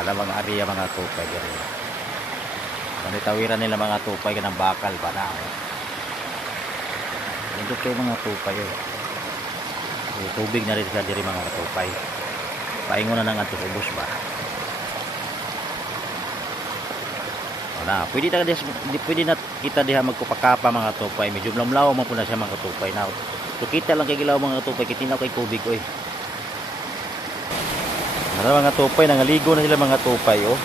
Para mga area mga tupay diri. Manitawiran nila mga tupay kanang bakal ba na. Ito yung mga tupay. Tubig na rin sa diri mga tupay. Paingon na nang atos ubos ba. Wala, pwede na kita diha magkupakapa mga tupay. Medyo lamlaw man po na siya mga tupay. Now, so kita lang kay gilaw mga tupay, kitinaw kay tubig oy. Ano mga tupay, nangaligo na sila mga tupay oh.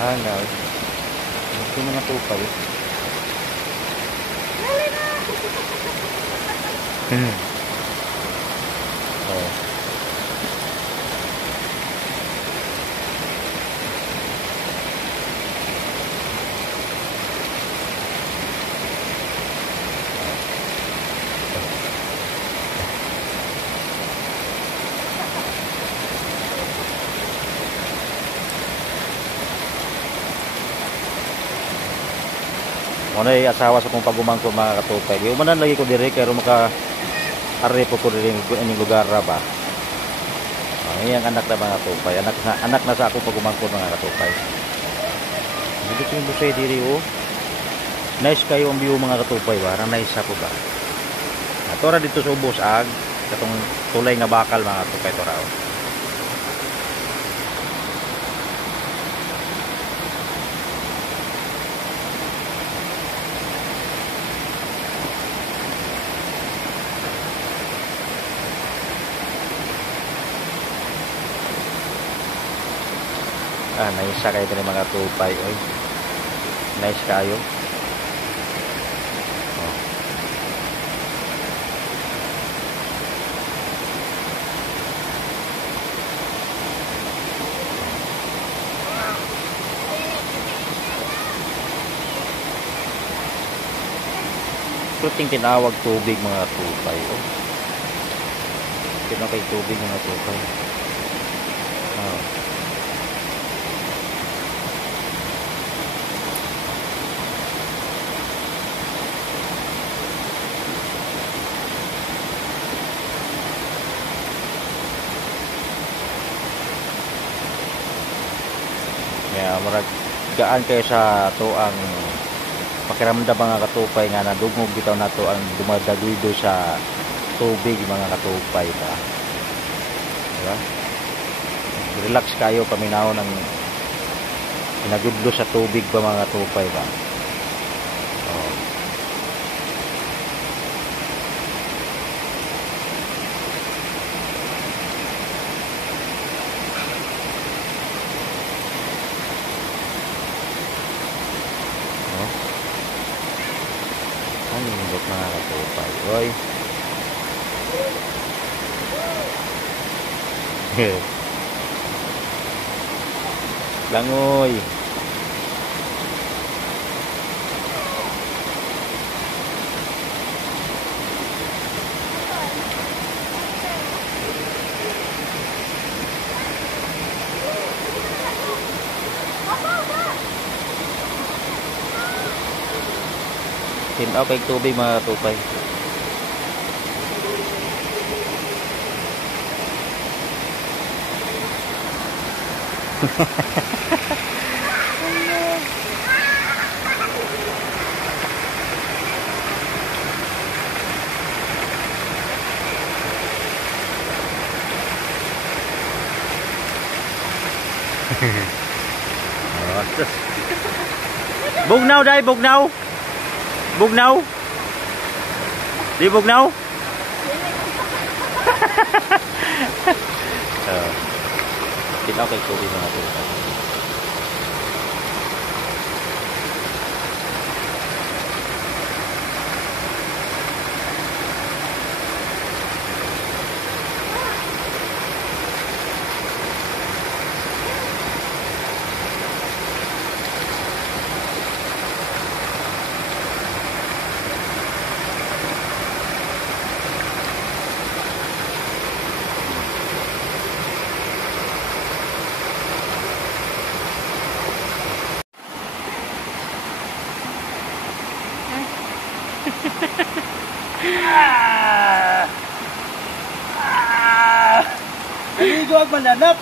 Hangaw. Ito mga tupay. Oh. Ano ay asawa sa kong pagumangko mga katupay. Di umanan lagi ko diri kay maka ari po ko diri ining lugar ra ba. Ang anak na mga katupay, anak na sa ako pagumangko mga katupay. Dito ko yung busay diri oh. Nice kayo ang view mga katupay ba. Ra nice ako ba. Ato ra dito sa ubos ag katong tulay nga bakal mga katupay to ra. Nice kayo ito mga tupay oy. Nice kayo oh. Kuting tinawag tubig mga tupay oh. Tinawag tubig mga tupay oh. Marag gaan kayo sa to ang pakiramdam mga katupay nga nadugmog bitaw nato ang dumadaguydo sa tubig mga katupay ba. Diba? Relax kayo paminaw ng pinagudlo sa tubig ba mga katupay ba. Oh. Lindot mga katupay oy. Langoy. Tinaw kay tubig mga tupay. Bugnaw dai, bugnaw. Bugnaw? Di bugnaw? Tinaw kay tubig mga tupay. Naligo ang mananap.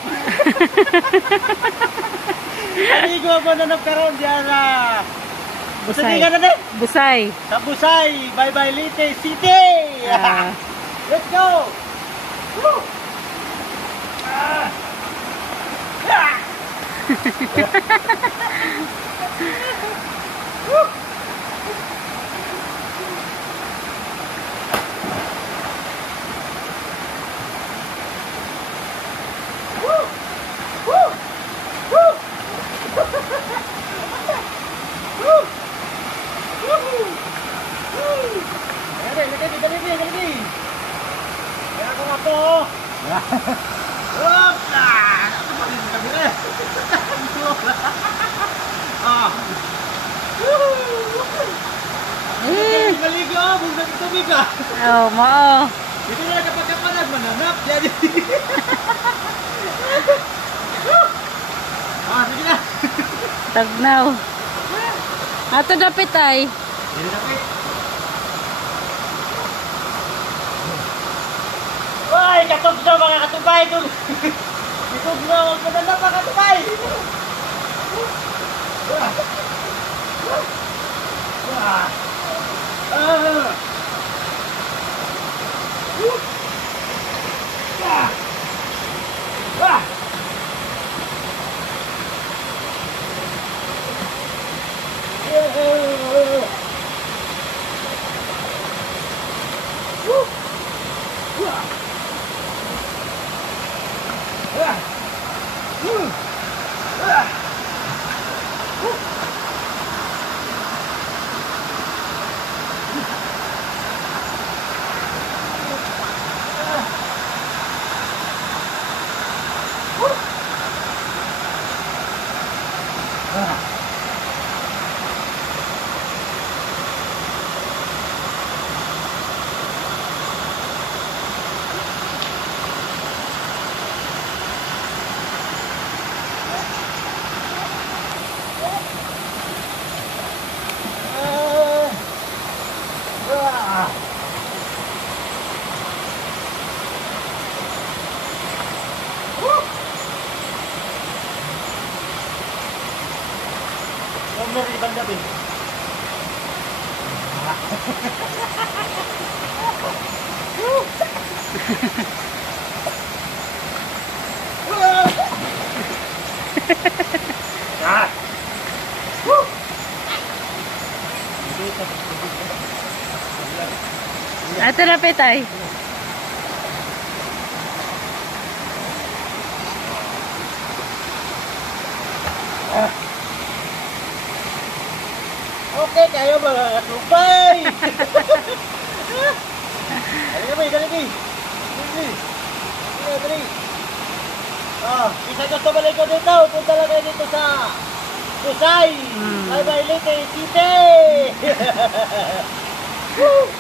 Aligo ako na nagkaroon diyan na. Busay. Busay ka na din. Busay. Sa Busay. Bye-bye Leyte City. Let's go. Woo! Ah. Ah. Woo! Maligo, bunda ng tubig ka. Oh, mao. Ito na kapag kapanag, mananap. Jadi. Sige na. Tagnaw. Ato dapit ay. Dili dapit. Ay, katog na mga katubay dun. Katog na, huwag mananap mga katubay. Dari banda bin. Ato dapit ay. Okay, kayo mga katubay. Dali. Dali. Isa ka sa balik ko dito. Punta lang kayo dito sa Busay. Bye-bye Leyte City. Woo!